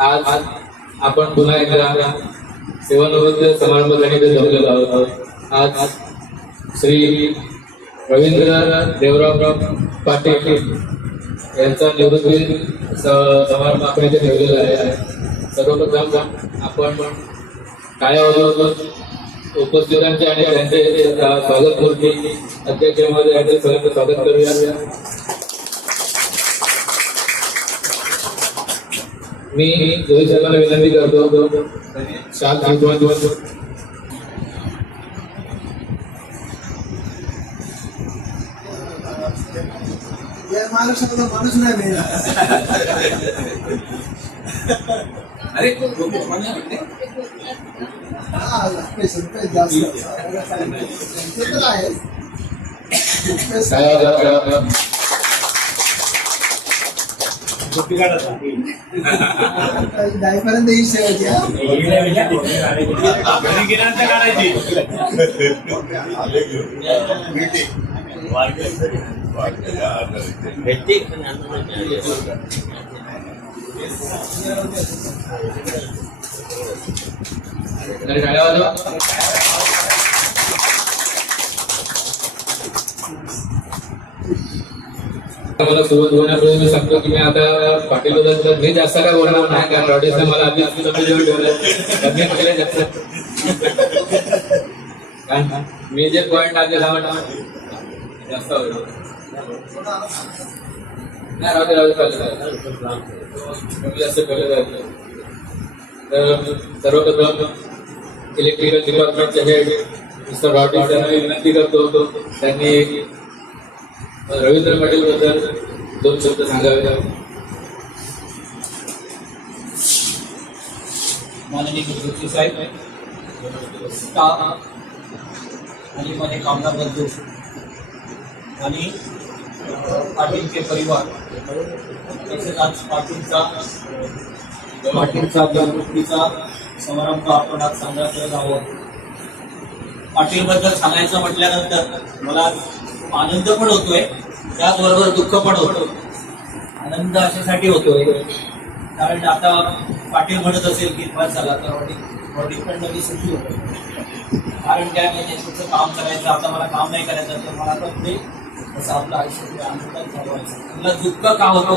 आज आपण पुन्हा एकदा सेवानिवृत्त समारंभासाठी जमलेलो आहोत. आज श्री रवींद्र देवराव पाटील यांचा निवृत्ती समारंभ आपण इथे ठेवलेला आहे. सर्वप्रथम आपण टाळ्या वाजवून उपस्थितांचे आणि त्यांचे स्वागत मूर्ती अध्यक्ष महोदय यांचे स्वागत करूया. मी जोई साहेबांना विनंती करतो शाल महाराष्ट्राचा माणूस नाही. अरे जाईपर्यंत ही शेवायची मला सुरुवात होण्यापूर्वी मी सांगतो की मी आता पाटील बद्दल मी जास्त काय बोलणार नाही, कारण रॉडीसने मला आधी जेवण ठेवलं जास्त. मी जे पॉईंट आले जास्त नाही राहू जास्त ठेवलं जायचं. तर सर्वप्रथम इलेक्ट्रिकल डिपार्टमेंटचे हेड मिस्टर रॉडीस यांना विनंती करतो त्यांनी रवींद्र पाटील बद्दल दोन शब्द सांगावे. माननीय मुख्यमंत्री साहेब, स्टाफ आणि माझे कामगार बंधू आणि पाटीलचे परिवार, तसेच आज पाटीलचा निवृत्तीचा समारंभ आपण आज साजरा करत आहोत. पाटील बद्दल सांगायचं म्हटल्यानंतर मला आनंद पण होतोय, त्याचबरोबर दुःख पण होतं. आनंद अशासाठी होतोय कारण आता पाटील म्हणत असेल की बस झाला तर पण नवी सुट्टी होतो. कारण काय म्हणजे तुमचं काम करायचं, आता मला काम नाही करायचं तर मला तर ते असं आपलं आयुष्य आनंदात घालवायचं. मला दुःख का होतं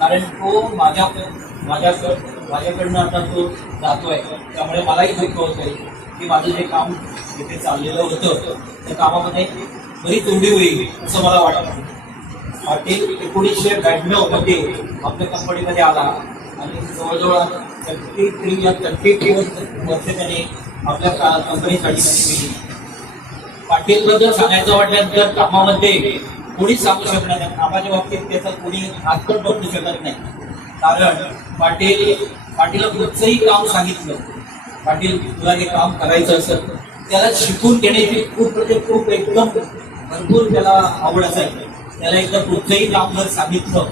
कारण तो माझ्याकडनं आता तो जातोय, त्यामुळे मलाही दुःख होतंय की माझं जे काम इथे चाललेलं होतं त्या कामामध्ये बरीच उडी होईल असं मला वाटतं. पाटील 1992 मध्ये आपल्या कंपनीमध्ये आला आणि जवळजवळ 33 वर्ष त्याने आपल्या कंपनीसाठी दिली. पाटील बद्दल सांगायचं म्हटल्यानंतर कामामध्ये कोणीच सांगू शकणार नाही. कामाच्या बाबतीत त्याचा कोणी हात पण बदलू शकत नाही. कारण पाटीलला कुठचंही काम सांगितलं, पाटील तुला हे काम करायचं असेल त्याला शिकून घेण्याची खूप एकदम भरपूर त्याला आवड असायची. त्याला एकदा कुठचंही काम जर सांगितलं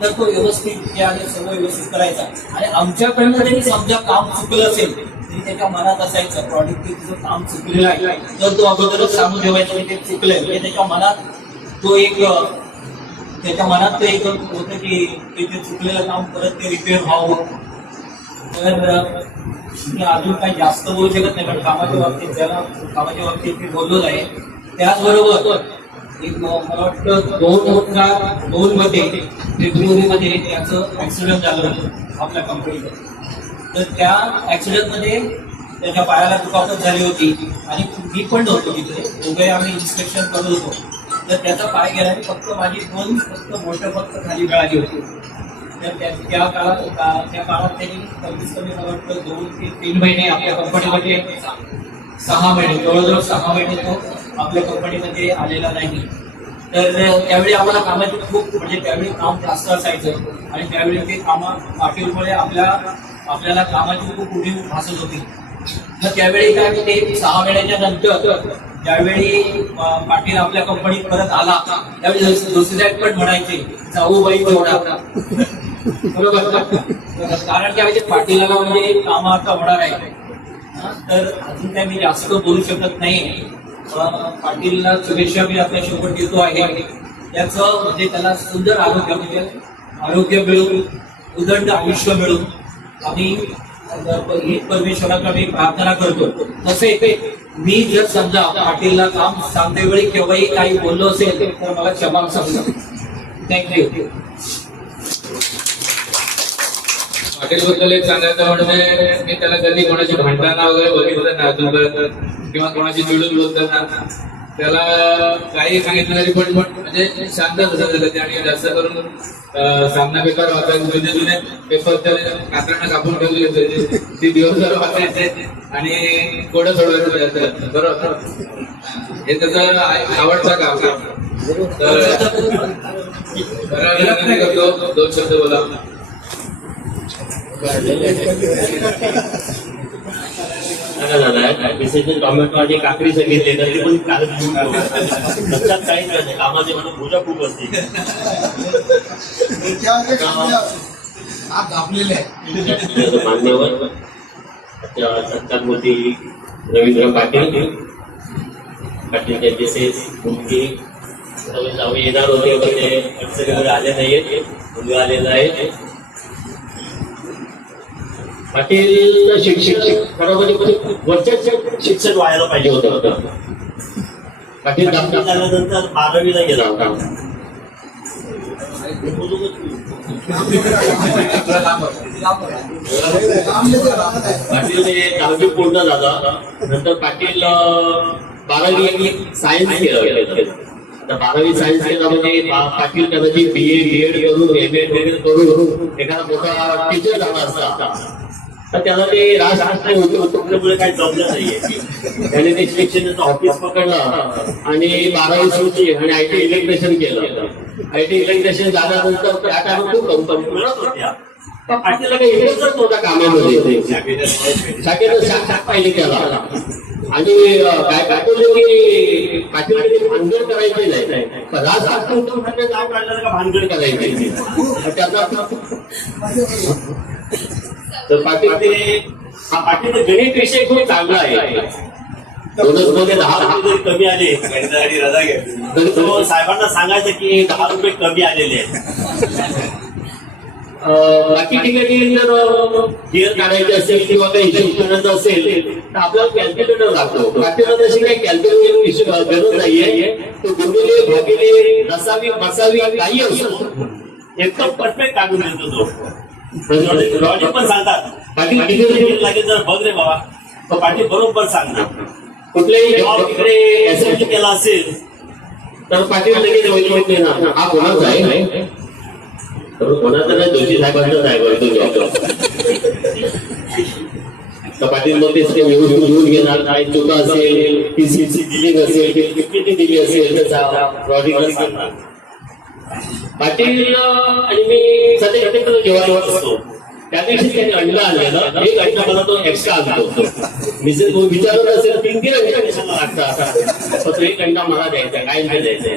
तर तो व्यवस्थित आणि सर्व व्यवस्थित करायचा. आणि आमच्याकडनं जरी समजा काम चुकलं असेल तरी त्याच्या मनात असायचं प्रॉडक्ट तुझं काम चुकलेलं आहे तर तो अगोदरच सांगून ठेवायचं की ते चुकलंय. म्हणजे त्याच्या मनात तो एक होतं की ते चुकलेलं काम परत ते रिपेअर व्हावं. तर मी अजून काही जास्त बोलू शकत नाही पण कामाच्या बाबतीत मी बोललोच आहे. त्याचबरोबर एक मला वाटतं 2002 मध्ये फेब्रुवारीमध्ये त्याचं ऍक्सिडेंट झालं होतं आपल्या कंपनीमध्ये. तर त्या ऍक्सिडेंटमध्ये त्याच्या पायाला दुखापत झाली होती आणि मी पण नव्हतो तिथे, दोघे आम्ही इन्स्पेक्शन करत होतो. तर त्याचा पाय गेला आणि फक्त माझी दोन मोठं खाली मिळाली होती. तर त्या काळात त्यांनी कमीत कमी मला वाटतं 2 ते 3 महिने आपल्या कंपनीमध्ये 6 महिने जवळजवळ 6 महिने तो आपल्या कंपनीमध्ये आलेला नाही. तर त्यावेळी आम्हाला कामाची खूप म्हणजे त्यावेळी काम जास्त असायचं आणि त्यावेळी ते पाटीलमुळे आपल्याला कामाची खूप उणीव भासत होती. तर त्यावेळी काय ते 6 महिन्याच्या नंतर ज्यावेळी पाटील आपल्या कंपनीत परत आला त्यावेळी जोशीसाहेब पण म्हणायचे जाऊ बाई एवढा बरोबर. कारण त्यावेळी पाटीलाला म्हणजे कामाचा होणार आहे. तर अजून काय मी जास्त बोलू शकत नाही. पाटीलला शुभेच्छा मी आपल्या सोबत देतो आहे. त्याचं म्हणजे त्याला सुंदर आरोग्य मिळून, उदंड आयुष्य मिळून आम्ही एक परमेश्वराकडे प्रार्थना करतो. तसे मी जर समजा पाटीलला काम सांगते वेळी केव्हाही काही बोललो असेल तर मला क्षमा सांगा. थँक्यू. पाटील बद्दल एक सांगायचं म्हणजे मी त्याला कधी कोणाची भांडताना वगैरे बघितलं नाही अजून, किंवा कोणाची चिडून बोलताना त्याला काही सांगितलं तरी पण म्हणजे शांतच असत कधी. आणि जास्त करून सामना पेपर वाचायचे, जुने पेपर त्याने कात्रांना कापून ठेवले होते, ती दिवसभर वाचायचे आणि कोडं सोडवायचं. बरोबर, हे त्याचं आवडतं काम. तर करतो, 2 शब्द बोला. विसर्जन टोमॅटो आणि काकडी सांगितले तर ते पण लक्षात काहीच नाही. कामाचे म्हणून पूजा खूप असते. दाबलेले आहे. मान्यवर सत्कारमूर्ती रवींद्र पाटील पाटील मिसेस मुलगी जाऊ येणार होते पण ते अडचणीमुळे आले नाहीये. मुलगा आलेला आहे. पाटील शिक्षक खरं म्हणजे वरच्याच शिक्षण व्हायला पाहिजे होतं. पाटील डॉक्टर झाल्यानंतर 12वीला गेला होता. पाटील 10वी पूर्ण झाला. नंतर पाटील 12वी सायन्स केलं. 12वी सायन्स केला म्हणजे पाटील कदाचित BA BEd करून MA करून एखादा मोठा टीचर झाला असता. तर त्याला ते राजशास्त्र होते काही जमलं नाहीये. त्याने ते शिक्षणाचं ऑफिस पकडलं आणि 12वी सुटली आणि IT इलेक्ट्रिशियन केलं. IT इलेक्ट्रिशियन झाल्यानंतर त्या टायमात खूप कंपनी मिळत होत्या. पण पाटीलला काही इंटरेस्टच नव्हता कामामध्ये. शाखेनं शाखा पाहिली त्याला आणि काय पाठवले की पाटील भानगड करायची नाही. पण राजशास्त्र उठून काय काढलं का भानगड करायची. त्याचा तर पाटील गणित विषय खूप चांगला आहे. 2मध्ये 10 रुपये कमी आले तर तो साहेबांना सांगायचं की 10 रुपये कमी आलेले आहेत. बाकी ठिकाणी जर क्लिअर काढायचे असेल किंवा काही हिशोब करायचं असेल तर आपल्याला कॅल्क्युलेटर लागतो. पाटीलला तशी काही कॅल्क्युलेटर गरज नाहीये. तो गुरुले भागिले नसावी बसावी काही असो एकदम परफेक्ट काढून देतो तो. लॉजिक पण सांगतात. पाटील किती लागेल जर बघ रे बाबा तर पाटील बरोबर सांगतात. कुठल्याही जॉब इकडे असेंब्ली केला असेल तर पाटील लगेच होईल ना हा कोणाचा आहे. तर कोणाचा नाही, जोशी साहेबांचाच आहे तो जॉब. तर पाटील मग ते घेऊन घेणार. काय चुका असेल, PCC दिली नसेल, किती दिली असेल त्याचा लॉजिकला सांगणार. पाटील आणि मी सध्या जेव्हा असतो त्या दिवशी त्यांनी अंडा आणलेलं. एक अंडा मला तो एक्स्ट्रा आणतो. मिसेस विचारत असेल 3 अंडा कशाला लागतात. फक्त एक अंडा मला द्यायचा, काय द्यायचंय.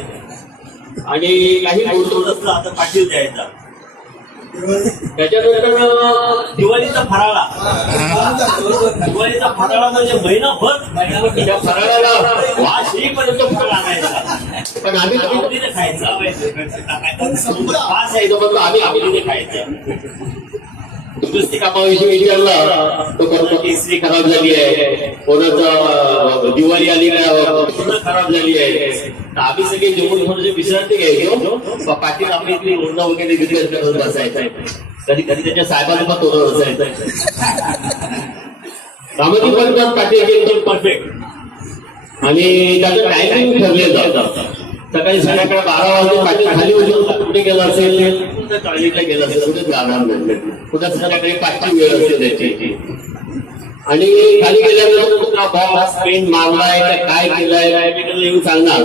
आणि काही बोलतो नसलं आता पाटील द्यायचा. त्याच्यानंतर दिवाळीचा फराळा. दिवाळीचा फराळा म्हणजे महिनाभर त्या फराळाला वास येईपर्यंत फराळ आणायचा. पण आम्ही आवडीने खायचा. वास यायचा पण आम्ही आवडीने खायचा. दुरुस्ती कामाविषयी विचारला तो कोणाची केसरी खराब झाली आहे, कोणाचा दिवाळी आली पूर्ण खराब झाली आहे. तर आम्ही सगळे जेवण थोडेसे विश्रांती घ्यायचो. पाटील आपली इथली ओरडा वगैरे विचार करत बसायचा. कधी कधी त्याच्या साहेबांना पण तोरण असायचं. कामाची पण पाटील एकदम परफेक्ट आणि त्याचं टायमिंग ठरलेलं जातं. सकाळी संध्याकाळी 12 वाजता पाटील खाली उठून कुठे गेला असेल, टॉयलेटला गेला असेल, कुठेच जाणार नाही. कुठं संध्याकाळी 5ची वेळ असते त्याची. आणि खाली गेल्यानंतर बॉक्स पेंट मारलाय काय केलंय काय येऊन सांगणार.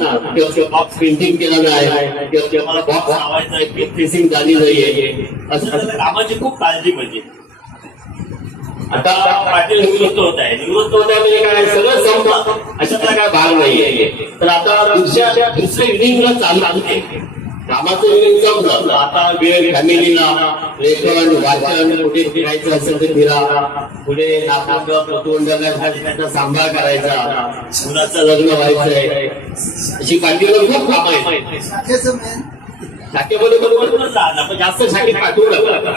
बॉक्स पेंटिंग केलं नाही किंवा मला बॉक्स लावायचा आहे, पिन फेसिंग झाली नाहीये. असं कामाची खूप काळजी पाहिजे. आता पाटील निवृत्त होत आहे. निवृत्त होत आहे म्हणजे काय सगळं संपलं अशातला काय भाग नाहीये. तर आता दुसऱ्या इनिंगला चालू आहे. कामाचं इनिंग संपलं. आता वेळ फॅमिलीला लेखन वाचन कुठे फिरायचं असेल तर फिरा. पुढे नागपूर सांभाळ करायचा. मुलाचं लग्न व्हायचंय अशी पाटीलवर खूप काम आहे. शाखेमध्ये बरोबर राहणार पण जास्त शाखेत पाठवू नका.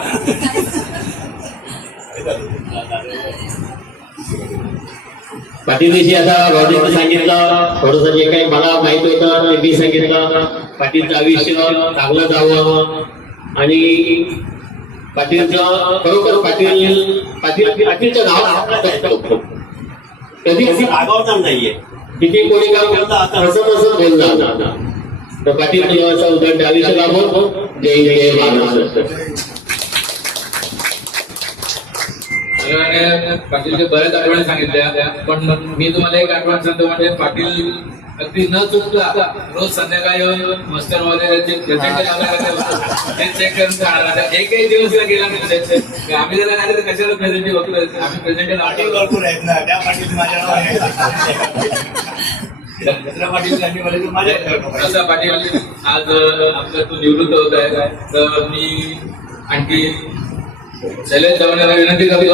पाटीलशी आता रॉडीने सांगितलं थोडस जे काही मला माहित होतं ते मी सांगितलं. पाटीलचं आयुष्य चांगलं जावं आणि पाटीलचं खरोखर पाटीलचं नाव कधी रागवणार नाहीये. किती कोणी काम करतं आता हसत बोलणार. तर पाटील देवाचा उदंड आयुष्य लाभो. जय जय महाराष्ट्र. पाटीलचे बऱ्याच आठवणी सांगितल्या, पण मी तुम्हाला एक आठवण सांगतो. म्हणजे पाटील अगदी न चुकता रोज संध्याकाळी येऊन मास्टर वगैरे ते चेक करून जाणार. एकही दिवस गेला नाही. आम्ही जर नाही तर कशाला प्रेझेंटी बघतो. आम्ही प्रेझेंटी भरपूर आहेत ना, त्या पाटील माझ्या असं पाटील आज आपलं तो निवृत्त होत आहे. तर मी आणखी शैलेश चव्हाणाला विनंती करतो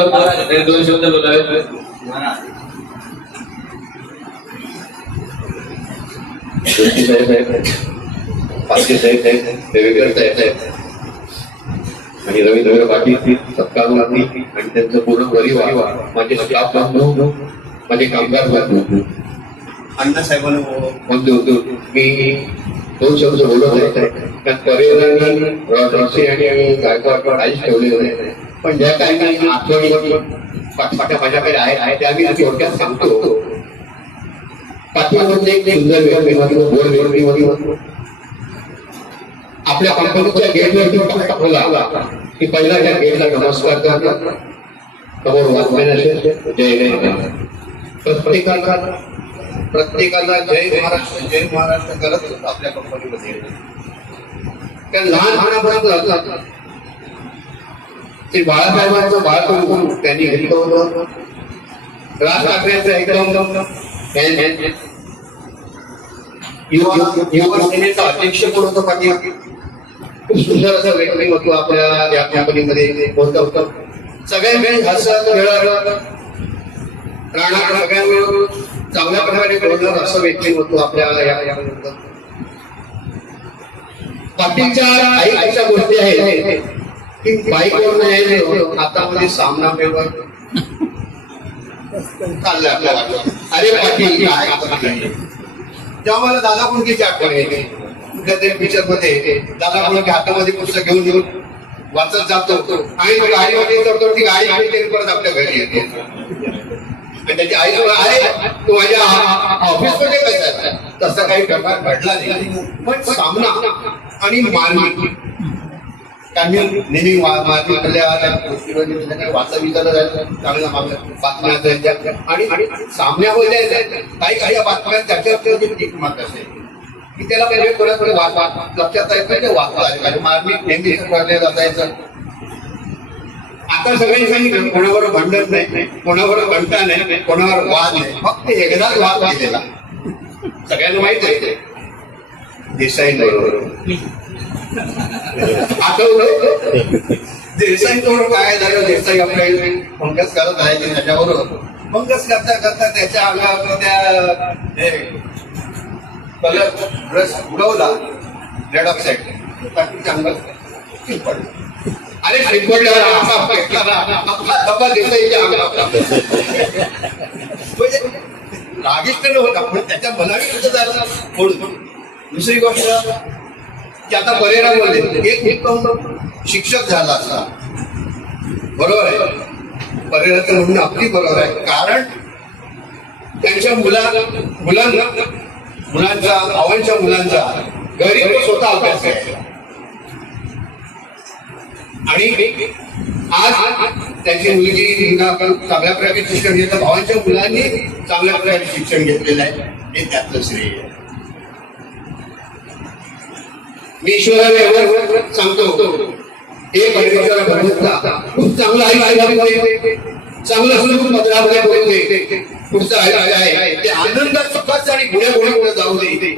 2 शब्द बोलावे. जोशी साहेब, पाटील साहेब, देवेकर साहेब आणि रवींद्र पाटील सत्कार आणि त्यांचं पूर्ण परिवार, माझे स्टाफ बांधव, माझे कामगार बांधव, अण्णासाहेबांना म्हणजे मी 2 शब्द बोलत आहे. कारण पर्यावरणाने आणि गायकवाड काहीच ठेवले नाही. पण ज्या काही आठवणी पाठपाठ्या माझ्याकडे आहे त्या मी थोडक्यात सांगतो. पाठीमध्ये एक सुंदर व्यक्तिमत्व, गोड व्यक्तिमत्व. आपल्या कंपनीच्या गेटवरती टाकला की पहिला त्या गेटला नमस्कार करतात. समोर वाचमेन असेल जय जय. प्रत्येकाला जय महाराष्ट्र करत आपल्या कंपनीमध्ये त्या लहानपणापासून ते बाळासाहेबांचं बाळपण त्यांनी घेतलं होतं. राज ठाकरेंचं एकदम युवा सेनेचा अध्यक्ष पण होतं पाटील. खूप सुंदर असं व्यक्तिमत्व आपल्या या कंपनीमध्ये होतं. सगळ्यांकडे हसत खेळत राहणार, सगळ्यांवर चांगल्या प्रकारे बोलणार असं व्यक्तिमत्व आपल्या या पाटीलच्या काही अशा गोष्टी आहेत की बाईकवर नाही हातामध्ये सामना मिळवत चाललंय आपल्याला. अरे पाटील काय. जेव्हा मला दादा कुंडकीची आठवण येते, कुठल्या पिक्चर मध्ये दादा कुंडकी हातामध्ये पुस्तक घेऊन वाचत जातो आणि गाडीमध्ये करतो. ती गाडी आणि परत आपल्या घरी येते आणि त्याची आई अरे तू माझ्या ऑफिसमध्ये कसं. तसा काही प्रकार घडला नाही. पण सामना आणि मारणी, कारण मी नेहमी मारण्यातल्या गोष्टीवर वाचा विचार चांगला बातम्या असायच्या आणि सामन्यामध्ये काही काही बातम्या त्याच्या मार्क असेल की त्याला पहिले थोड्या थोडे लक्षात आहे वाचता मारणी नेहमी असायचं. आता सगळ्यांनी कोणावर भांडण नाही, कोणावर घंटा नाही, कोणावर वाद नाही. फक्त एकदाच वाद केलेला सगळ्यांना माहित आहे. देसाई बरोबर आठवलं देसाई बरोबर काय झालं. देसाई आपल्या पंकज करत आहे त्याच्याबरोबर पंकज करता करता त्याच्या अंगावर त्या कलर ब्रश उडवला रेड ऑक्साईड अंगात पडला. अरे शिंपडल्यावर असा फेकला देसाईच्या अंगावर म्हणजे रागिष्ट नव्हता पण त्याच्या मनाने कसं झालं फोडून. दुसरी गोष्ट की आता परिणाम बोलले एक शिक्षक झाला असता बरोबर आहे. परिणाम म्हणून अगदी बरोबर आहे. कारण त्यांच्या मुलांचा भावांच्या मुलांचा घरी स्वतः अभ्यास करायचा आणि आज त्यांची मुलगी चांगल्या प्रकारे शिक्षण घेतलं. भावांच्या मुलांनी चांगल्या प्रकारे शिक्षण घेतलेलं आहे हे त्यातलं श्रेय आहे. मी ईश्वराला सांगतो हे परमेश्वरा खूप चांगलं आहे, चांगलं असून बदलावल्या बोलते पुढचं आहे ते आनंदात सुखात आणि गुन्हे जाऊ दे.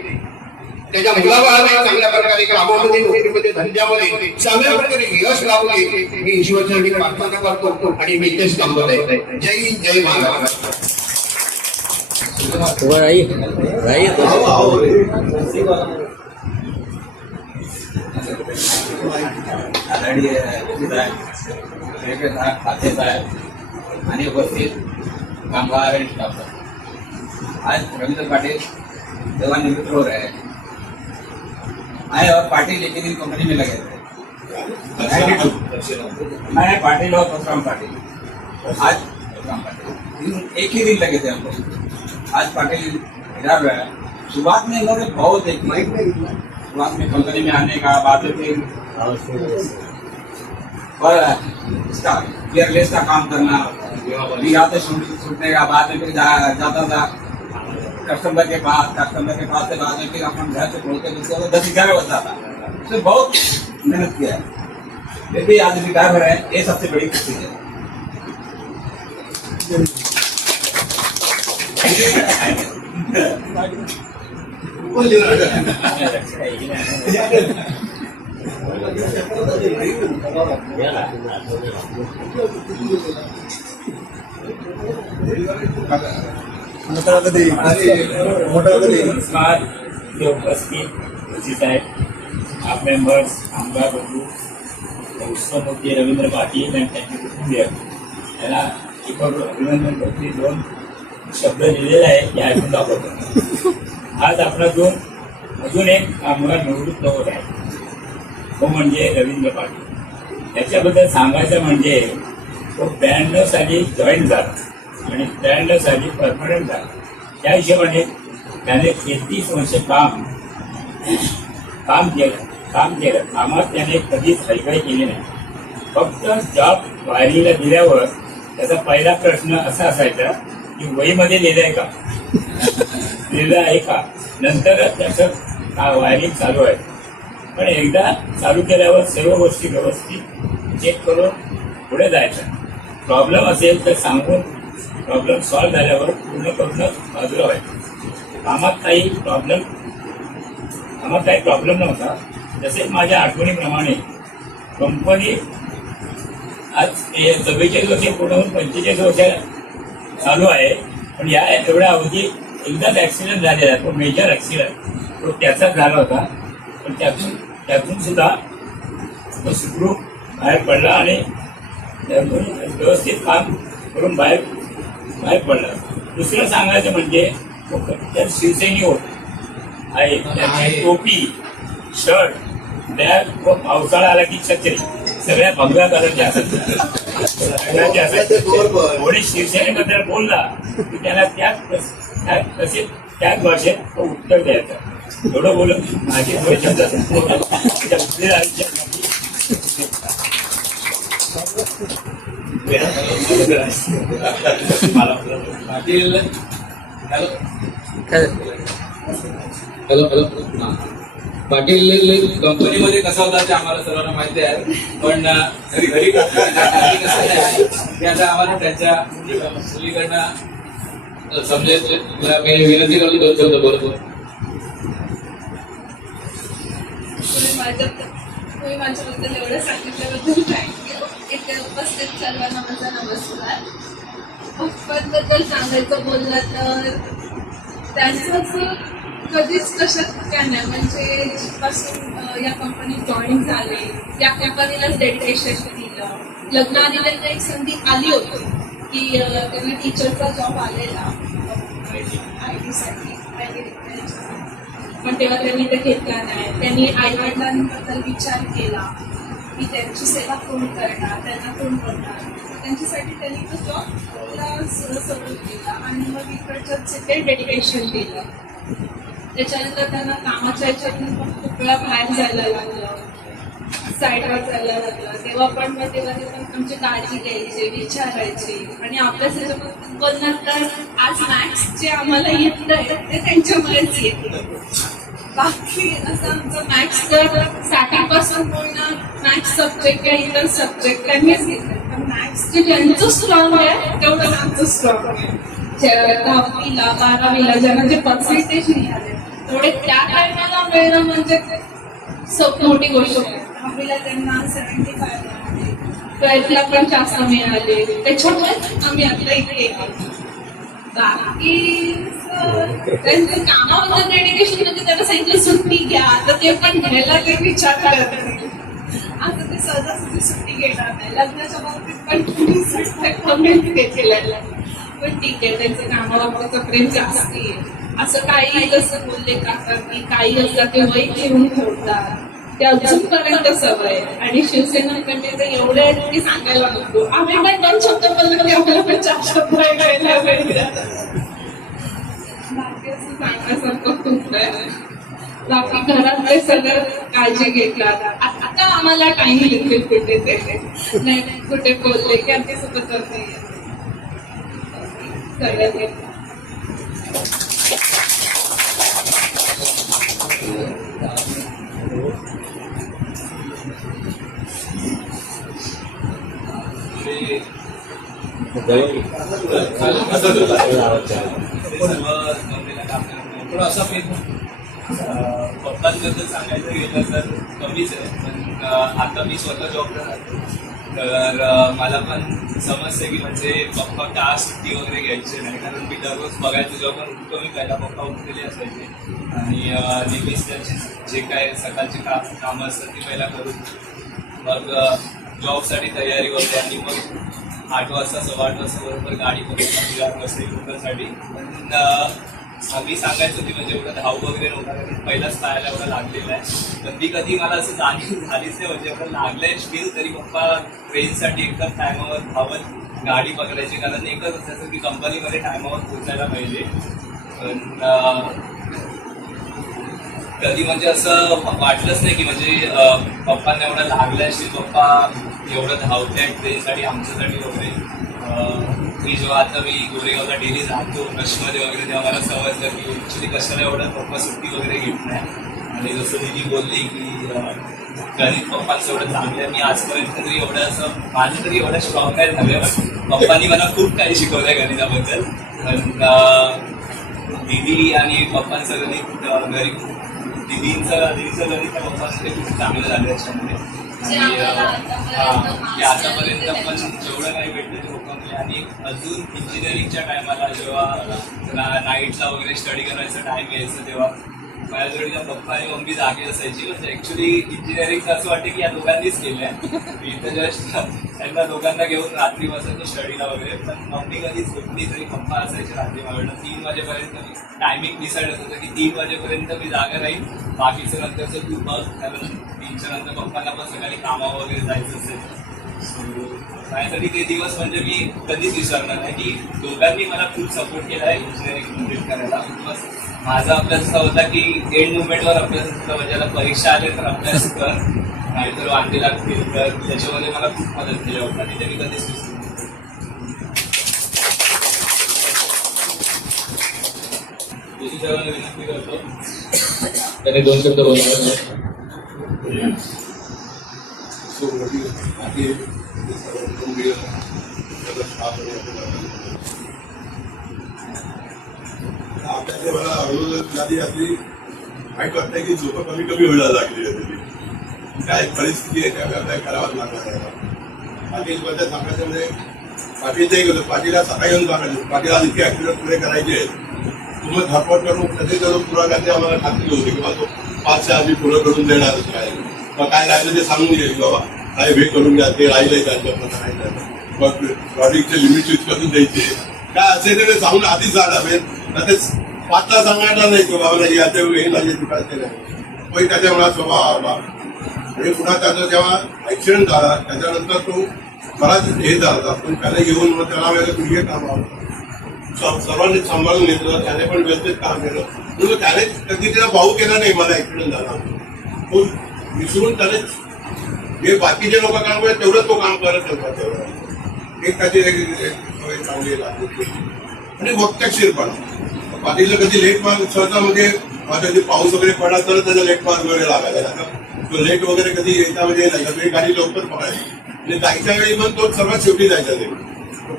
त्याच्या मुलाबाळाला चांगल्या प्रकारे कामामध्ये नोकरीमध्ये धंद्यामध्ये चांगल्या प्रकारे यश लावू दे. मी ईश्वरचरणी प्रार्थना करतो आणि मी तेच काम करत आहे. जय जय महाराष्ट्र. खातेदार आणि उपस्थित कामगार आणि स्टाफ आज रविंद्र पाटिल सेवानिवृत्त हो रहे हैं। मैं और पाटिल एक ही दिन कंपनी में लगे थे। मैं पाटिल और परशुराम पाटिल, आज परशुराम पाटिल एक ही दिन लगे थे हम लोग। आज पाटिल रिटायर हुआ है। शुरुआत में इन्होंने बहुत एक शुरुआत में कंपनी में आने का बाद में फिर केयरलेस का काम करना, यहाँ से छूटने का बाद में फिर जाता था कस्टमर के पास से बाद में फिर अपन घर से पहुँचते 10-11 बजता था। तो बहुत मेहनत किया है, फिर भी आज रिटायर हो रहे हैं, ये सबसे बड़ी खुशी है। नमस्कार, इथे उपस्थित उपस्थित आहेत आप मेंबर्स, आमदार बंधू, उत्सवमूर्ती रवींद्र पाटील आणि त्यांचे कुटुंबीय यांना अभिनंदन करते. 2 शब्द लिहिलेले आहे ते ऐकून दाखवतो. आज आपल्यातून अजून एक कामगार निवृत्त होत आहे, तो म्हणजे रवींद्र पाटील. त्याच्याबद्दल सांगायचं म्हणजे तो 92 साली जॉईन झाला आणि 93 साली परमनंट झाला. त्या हिशोबाने त्याने 33 वर्ष काम केलं. कामात त्याने कधीच हयगय केली नाही. फक्त जॉब वायरीला दिल्यावर त्याचा पहिला प्रश्न असा असायचा की वहीमध्ये लिहिलं आहे का, लिहिलं आहे का. नंतर त्याचं वायरिंग चालू आहे, पण एकदा चालू केल्यावर सर्व गोष्टी व्यवस्थित चेक करून पुढे जायचं. प्रॉब्लेम असेल तर सांगून प्रॉब्लेम सॉल्व्ह झाल्यावर पूर्ण करूनच बाजूला व्हायचं. कामात काही प्रॉब्लेम नव्हता. तसेच माझ्या आठवणीप्रमाणे कंपनी आज 44 वर्ष पूर्ण होऊन 45 वर्ष चालू आहे, पण या एवढ्या अवधी एकदाच ॲक्सिडेंट झालेला, तो मेजर ॲक्सिडेंट तो त्याचाच झाला होता. पण त्यातून सुद्धा तो सुखरूप बाहेर पडला आणि व्यवस्थित काम करून बाहेर पडला. दुसरं सांगायचं म्हणजे तो कट्टर शिवसैनिक होता आहे. त्याची टोपी, शर्ट, बॅग व पावसाळा आला की छत्री सगळ्या भगव्या कलरच्या असायच्या. कोणी शिवसेनेबद्दल बोलला की त्याला त्याच भाषेत तो उत्तर द्यायचा. एवढं बोलून माझी पाटील हॅलो पाटील कंपनीमध्ये कसा होता ते आम्हाला सर्वांना माहिती आहे, पण घरी कसं आहे ते आता आम्हाला त्यांच्या मुलीकडनं समजेल. मी विनंती करतो 2 शब्द बोलतो. तुम्ही माझ्याबद्दल एवढं सांगितल्याबद्दल थँक्यू. इथे उपस्थित सर्वांना माझा नमस्कार. बद्दल सांगायचं बोललं तर त्यांचं कधीच कशात काय नाही, म्हणजे जिथपासून या कंपनीत जॉईन झाले या कंपनीला डेडिकेशन दिलं. लग्नाआधी त्यांना एक संधी आली होती की त्यांना टीचरचा जॉब आलेला IT साठी, पण तेव्हा त्यांनी ते घेतला नाही. त्यांनी आईवडिलांबद्दल विचार केला की त्यांची सेवा कोण करणार, त्यांना कोण करणार. त्यांच्यासाठी त्यांनी तो जॉबला सुरू केला आणि मग इकडच्याच ते डेडिकेशन दिलं. त्याच्यानंतर त्यांना कामाच्या ह्याच्यातून पण खूप वेळा बाहेर जायला लागलं, साईडवर जायला लागलं. तेव्हा पण ते पण आमची काळजी घ्यायची, विचारायची आणि अभ्यासाच्या बोलणार तर आज मॅथ्स जे आम्हाला येतं ते त्यांच्यामुळेच येते. बाकी असं आमचं मॅथ्स तर स्टार्टिंगपासून पूर्ण मॅथ्स सब्जेक्ट किंवा इतर सब्जेक्ट त्यांनीच घेतलं. पण मॅथ्स जे ज्यांचं स्ट्रॉंग आहे तेवढं आमचं स्ट्रॉंग आहे. 10वीला 12वीला ज्यांना जे पर्सेंटेज मिळाले तेवढे त्या टायमाला मिळणं म्हणजे मोठी गोष्ट आहे. 10वीला त्यांना 75 मिळाले, 12thला पण जास्त मिळाले. त्याच्यामुळे आम्ही आता इथे येतो. बाकी त्यांचं कामाबद्दल डेडिकेशन म्हणजे त्यांना सांगितलं सुट्टी घ्या तर ते पण घ्यायला ते विचार करत नाही. आता ते सहजासहजी सुट्टी घेणार नाही. लग्नाच्या बाबतीत पण तुम्ही कमेंट केलेलं आहे. पण ठीक आहे, त्यांचं कामाबाबतचं प्रेम जास्ती आहे. असं काही कसं बोलले काका की काही असतात ते वय ठेवून ठेवतात, ते अजूनपर्यंत सवय आहे. आणि शिवसेनाकडे तर एवढे आहेत की सांगायला नको. आम्ही पण 2 शब्द बोललो की आम्हाला पण 4 शब्द ऐकायला मिळतात. बाकी असं सांगण्यासारखं खूप आहे. बाकी घरात ते सगळं काळजी घेतलं. आता आम्हाला टाइम लिहिते कुठे ते नाही कुठे बोलले की आमची सोबत नाही सगळं. थोडं असं पप्पांबद्दल सांगायचं गेलं तर कमीच आहे, पण आता मी स्वतः जॉबला राहतो, तर मला पण समजते की म्हणजे पप्पा का सुट्टी वगैरे घ्यायचे नाही, कारण मी दररोज बघायचं जेव्हा पण उठतो मी पहिला पप्पा उठलेले असायचे आणि नेहमीच त्यांची जे काय सकाळची कामं असतात ती पहिला करून मग जॉबसाठी तयारी वगैरे आणि मग 8 वाजता 8:15 वाजता बरोबर गाडी करून 8 वाजता युद्धासाठी. पण आम्ही सांगायचो की म्हणजे एवढं धाव वगैरे नव्हता, कारण पहिलाच पाहायला एवढं लागलेलं आहे. पण ती कधी मला असं जाणीव झालीच नाही, म्हणजे एवढं लागलंय स्टील तरी पप्पा ट्रेनसाठी एकदम टायमावर धावत गाडी पकडायची, कारण एकच असायचं की कंपनीमध्ये टायमावर पोहोचायला पाहिजे. पण कधी म्हणजे असं वाटलंच नाही की म्हणजे पप्पांना एवढं लागलं असेल, पप्पा एवढं धावते ट्रेनसाठी आमच्यासाठी वगैरे. मी जेव्हा आता मी गोरेगावला डेली जातो रशमध्ये वगैरे, तेव्हा मला समजलं की ॲक्च्युली कशाला एवढं पप्पा सुट्टी वगैरे घेत नाही. आणि जसं दिदी बोलली की गणित पप्पांचं एवढं चांगलं आहे, मी आजपर्यंत तरी एवढं असं माझं तरी एवढं स्ट्रॉंग नाही झालं, पण पप्पांनी मला खूप काही शिकवलं आहे गणिताबद्दल. पण दिदी आणि पप्पांचं गणित घरी दीदींचं गणित त्या पप्पांचं खूप चांगलं झालं याच्यामध्ये. आणि आतापर्यंत पण जेवढं काही भेटलं ते पप्पांकडे. आणि अजून इंजिनिअरिंगच्या टायमाला जेव्हा नाईटला वगैरे स्टडी करायचा टाइम यायचं तेव्हा माझ्याजवळ पप्पा आणि मम्मी जागी असायची. म्हणजे ऍक्च्युली इंजिनिअरिंगचं असं वाटतं की या दोघांनीच केलंय. इथं जस्ट त्यांना दोघांना घेऊन रात्री बसायचं स्टडीला वगैरे, पण मम्मी कधीच झोपली तरी पप्पा असायचे रात्री माझ्याकडं. 3 वाजेपर्यंत टायमिंग डिसाईड होतं की 3 वाजेपर्यंत मी जागा राहील, बाकीचं नंतरचं तू बघ, कारण 3च्या नंतर पप्पांना पण सकाळी कामावर वगैरे जायचं असेल. माझ्यासाठी ते दिवस म्हणजे मी कधीच विसरणार नाही की दोघांनी मला खूप सपोर्ट केला आहे इंजिनिअरिंग कम्प्लीट करायला. बस माझा अभ्यास असा होता की एंड मुवमेंटवर अभ्यास होता, म्हणजे आता परीक्षा आले तर अभ्यास कर, नाहीतर वांदे लागतील, तर त्याच्यामध्ये मला खूप मदत केली होता आणि ते मी कधीच विसरणार. विनंती करतो त्याने 2 शब्द बोलतात. आपल्याकडे मला अनुभव झाली आपली माहीत वाटतंय की झोपं कमी व्हायला लागली होती. काय परिस्थिती आहे त्यावेळेला काय करावंच लागणार आहे. पाटीलबद्दल सांगायचं म्हणजे पाटीलचं एक होतं, पाटीलला सकाळी येऊन सांगायचं पाटील आज इतके ऍक्सिडेंट पुरे करायचे तुम्ही धरपड करून कधी करून पुरा करते आम्हाला खात्री होती किंवा तो 5 आधी पुरं करून देणारच काय, मग काय राहिलं ते सांगून दिले की बाबा काय हे करून द्या, ते राहिलंय त्यांच्याकडनं करायचं, मग ट्रॉफिकचे लिमिट यूज करून द्यायचे, काय असेल ते सांगून आधीच जाणार. तेच 5ला सांगायला नाही की बाबा नाही आता हे नाही दुखायचे नाही, पण त्याच्यामुळे स्वभाव म्हणजे पुन्हा त्याचा जेव्हा ऍक्सिडेंट झाला त्याच्यानंतर तो बराच हे झाला, पण त्याला घेऊन मग त्याला वेगळं क्रिकेट काम सर्वांनी सांभाळून घेतलं, त्याने पण व्यवस्थित काम केलं. म्हणून त्याने कधी त्याला भाऊ केला नाही मला ऍक्सिडेंट झाला, तो विसरून त्याने जे बाकीचे लोक काम करत तेवढंच तो काम करत होता. तेवढं एक त्याची चांगली लागली आणि वक्तशीरपणा. पाटीलला कधी लेट मार्क सहसा म्हणजे कधी पाऊस वगैरे पडला तर त्याचा लेट मार्क वगैरे लागायचा, तो लेट वगैरे कधी येता म्हणजे नाही, सगळी गाडी लवकर पडायची आणि जायच्या वेळी पण तो सर्वात शेवटी जायचा. ते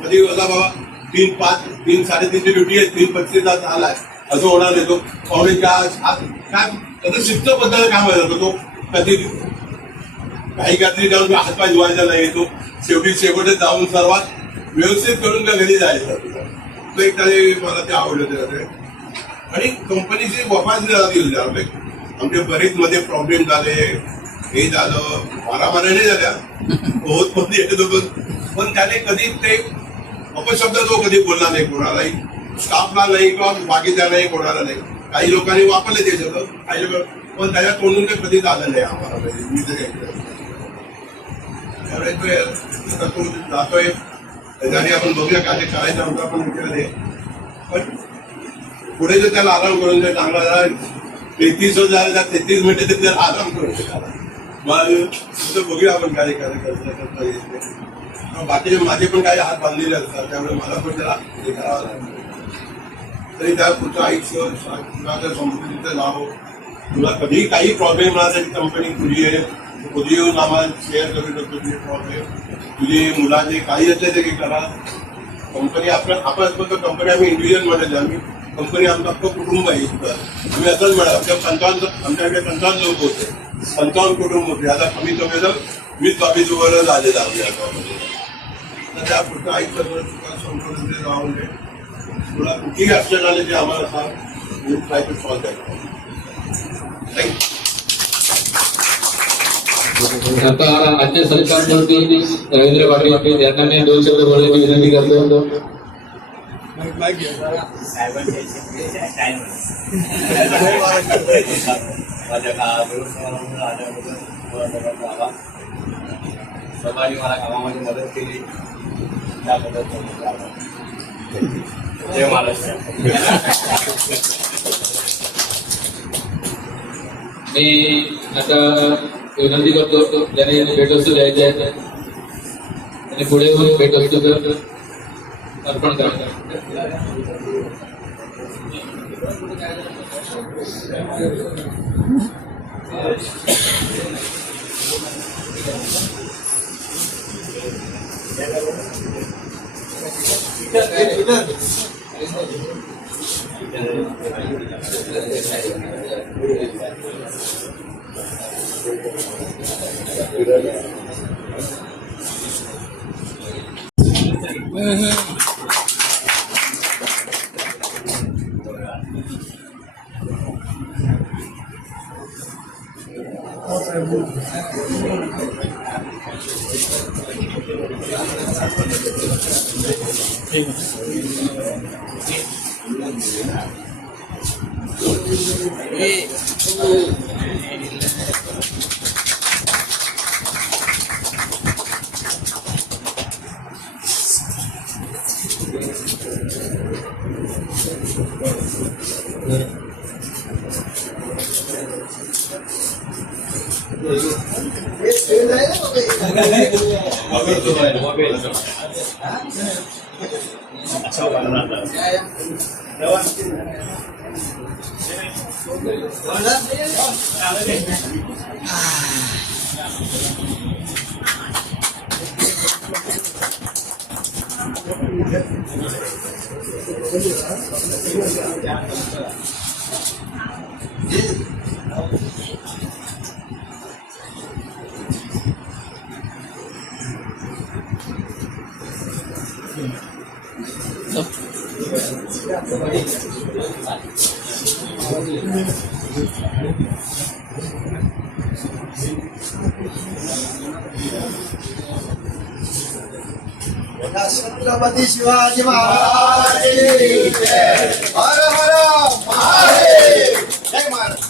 कधी होता बाबा 3:05 3:30ची ड्युटी आहे, 3:35 आलाय असं होणार नाही. तो पावणे 4 काय त्याचं शिस्तबद्दल काम व्हायचं, तो कधी काही कात्री जाऊन हातपाय धुवायचा नाही, तो शेवटच जाऊन सर्वात व्यवस्थित करून त्या घरी जायचा. तो एक मला ते आवडलं. आणि कंपनीची वफादारी झाली. आमचे बरेच मध्ये प्रॉब्लेम झाले, हे झालं, मारामाऱ्या नाही झाल्या, बहुत मध्ये येत होतो, पण त्याने कधी ते अपशब्द तो कधी बोलला नाही कोणालाही, स्टाफला नाही किंवा बाकीच्यांनाही कोणाला नाही. काही लोकांनी वापरले ते शब्द, काही लोक पण त्याच्या तोंडून ते कधीच आलं नाही आम्हाला. मी तरी आता तो जातोय त्याच्याने आपण बघूया काय ते करायचं आमचं आपण विचार आहे. पण पुढे जर त्याला आराम करून जर चांगला 33 झाला तर 33 मिनिटे तरी त्याला आराम करून मग बघूया आपण काय करता येईल. बाकीचे माझे पण काही हात बांधलेले असतात त्यामुळे मला पण त्याला हे करावं लागतं. तरी त्या पुढचं आयुष्य कुणाच्या कंपनीचं नाव, तुला कधीही काही प्रॉब्लेम आला तरी कंपनी तुझी आहे, कधी येऊन आम्हाला शेअर करू शकतो तुझे प्रॉब्लेम, तुझे मुलाचे काही असले तरी करा. कंपनी आपण कंपनी आम्ही इंडिव्हिज्युअल मॉडेल, आम्ही कंपनी आमचं अख्खं कुटुंब आहे. आम्ही असंच म्हणा आमच्याकडे 55 लोक होते, 55 कुटुंब होते. आता कमी कमी तर 20-22 वर झालेलं आम्ही आता. तर त्या पुढचं आयुष्य संपर्क राहून दे. तुला कुठेही अडचण आली ते आम्हाला सांग, try to solve that. Thank you. आता आजच्या सरकारवरती रवींद्र पाटील यांना मी 2 शब्द बोलण्याची विनंती करतो. माझ्या आल्याबद्दल सर्वांनी मला कामामध्ये मदत केली त्याबद्दल जय महाराष्ट्र. मी आता विनंती करतो ज्याने भेटवस्तू द्यायची आहे आणि पुढे येऊन भेटवस्तू अर्पण करा. छत्रपती शिवाजी महाराज की जय. हर हर महादेव. जय महाराज.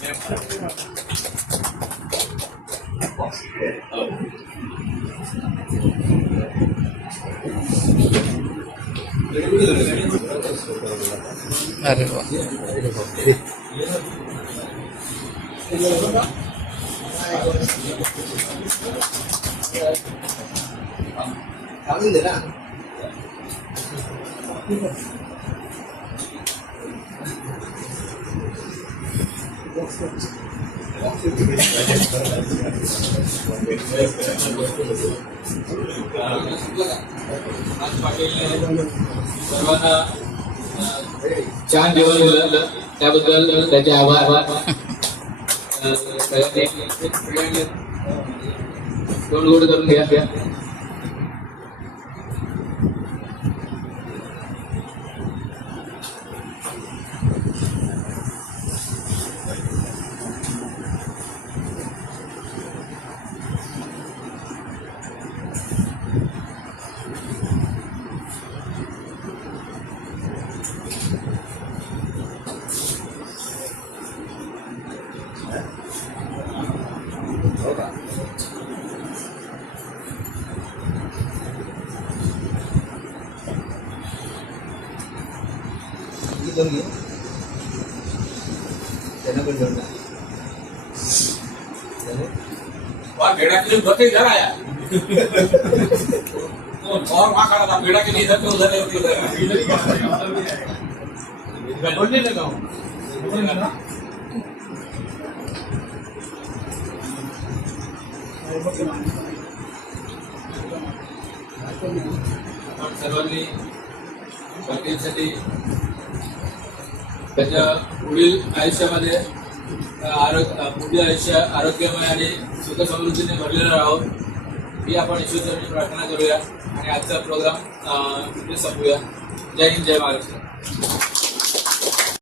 अरे वा. काढून दे ना. सर्वांना छान जेवण दिलं त्याबद्दल त्याचे आभार. सगळ्यांनी गोड गोड करून घ्या. करून घे त्यांना पण घेऊन जा. वहाँ भेड़ा के लिए उधर से इधर आया तो और वहाँ खड़ा था भेड़ा के लिए इधर से उधर है, उधर है। बोलने लगा हूँ आपण सर्वांनी पाटीलसाठी त्याच्या पुढील आयुष्यामध्ये पुढील आयुष्य आरोग्यमय आणि सुख समृद्धीने भरलेलं राहो ही आपण ईश्वरचरणी प्रार्थना करूया आणि आजचा प्रोग्राम इथे संपूया. जय हिंद, जय महाराष्ट्र.